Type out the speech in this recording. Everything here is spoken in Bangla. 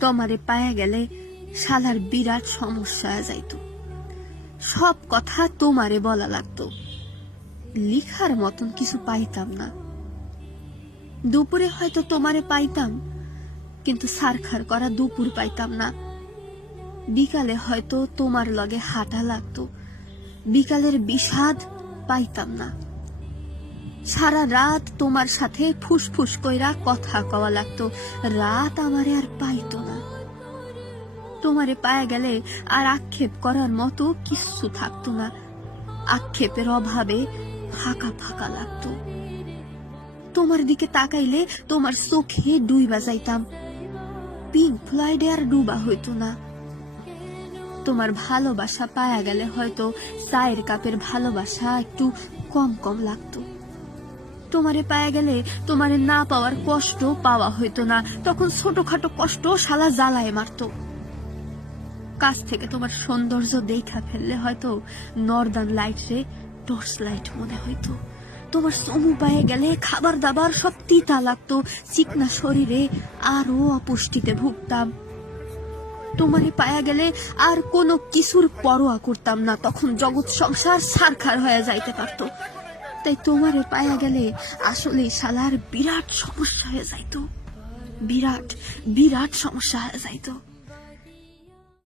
তোমারে পায়া গেলে শালার বিরাট সমস্যা হয়ে যাইত। সব কথা তোমারে বলা লাগতো, লিখার মতন কিছু পাইতাম না। দুপুরে হয়তো তোমারে পাইতাম, কিন্তু সারখার করা দুপুর পাইতাম না। বিকালে হয়তো তোমার লগে হাঁটা লাগতো, বিকালের বিষাদ পাইতাম না। সারা রাত তোমার সাথে ফুসফুস কইরা কথা কওয়া লাগতো, রাত আমারে আর পাইতো না। তোমারে পায়া গেলে আর আক্ষেপ করার মতো কিচ্ছু থাকতো না, আক্ষেপের অভাবে ফাঁকা ফাঁকা লাগতো। তোমার দিকে তাকাইলে তোমার চোখে ডুইবা যাইতাম, পিঙ্ক ফ্লয়েডে আর ডুবা হইতো না। তোমার ভালোবাসা পায়া গেলে হয়তো চায়ের কাপের ভালোবাসা একটু কম কম লাগতো। তোমারে পায়া গেলে তোমারে না পাওয়ার কষ্ট পাওয়া হইতো না, তখন ছোটখাটো কষ্ট শালা জ্বালায় মারতো। কাছ থেকে তোমার সৌন্দর্য দেখা ফেললে হয়তো নর্দার্ন লাইট রে টর্চ লাইট মনে হইতো। তোমার চমু পায়ে গেলে খাবার দাবার সব তিতা লাগতো, চিকনা শরীরে আরো অপুষ্টিতে ভুগতাম। তোমারে পায়া গেলে আর কোনো কিছুর পরোয়া করতাম না, তখন জগৎ সংসার ছারখার হয়ে যাইতে পারতো। তাই তোমারে পায়া গেলে আসলে শালার বিরাট সমস্যা হয়ে যাইতো, বিরাট বিরাট সমস্যা হয়ে যাইতো।